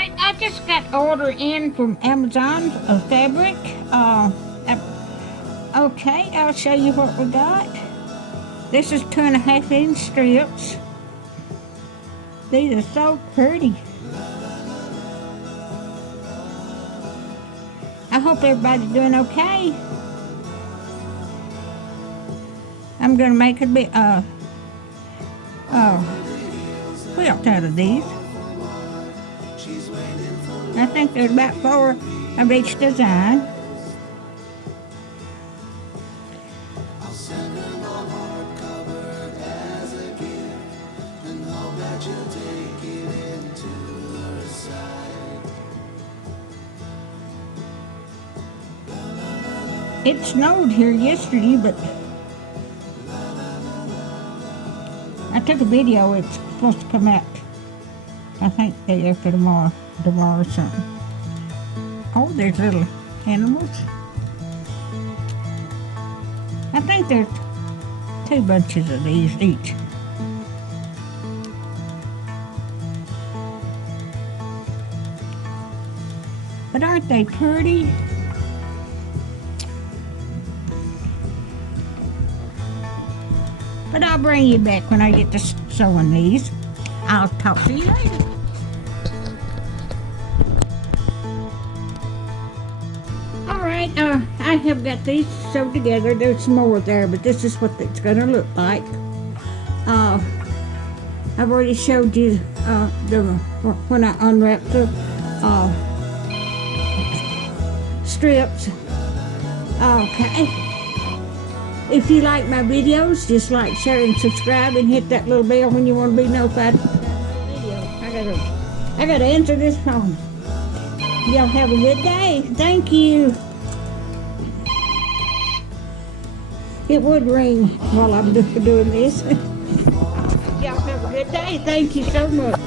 Alright, I just got order in from Amazon of fabric. Okay, I'll show you what we got. This is 2.5-inch strips. These are so pretty. I hope everybody's doing okay. I'm gonna make a bit quilt out of these. I think there's about 4 of each design. It snowed here yesterday, but I took a video. It's supposed to come out, I think, day after tomorrow or something. Oh, there's little animals. I think there's 2 bunches of these each. But aren't they pretty? But I'll bring you back when I get to sewing these. I'll talk to you later. Alright, I have got these sewed together. There's some more there, but this is what it's going to look like. I've already showed you when I unwrapped the strips. Okay. If you like my videos, just like, share, and subscribe, and hit that little bell when you want to be notified about my video. I gotta answer this phone. Y'all have a good day. Thank you. It would ring while I'm doing this. Y'all have a good day. Thank you so much.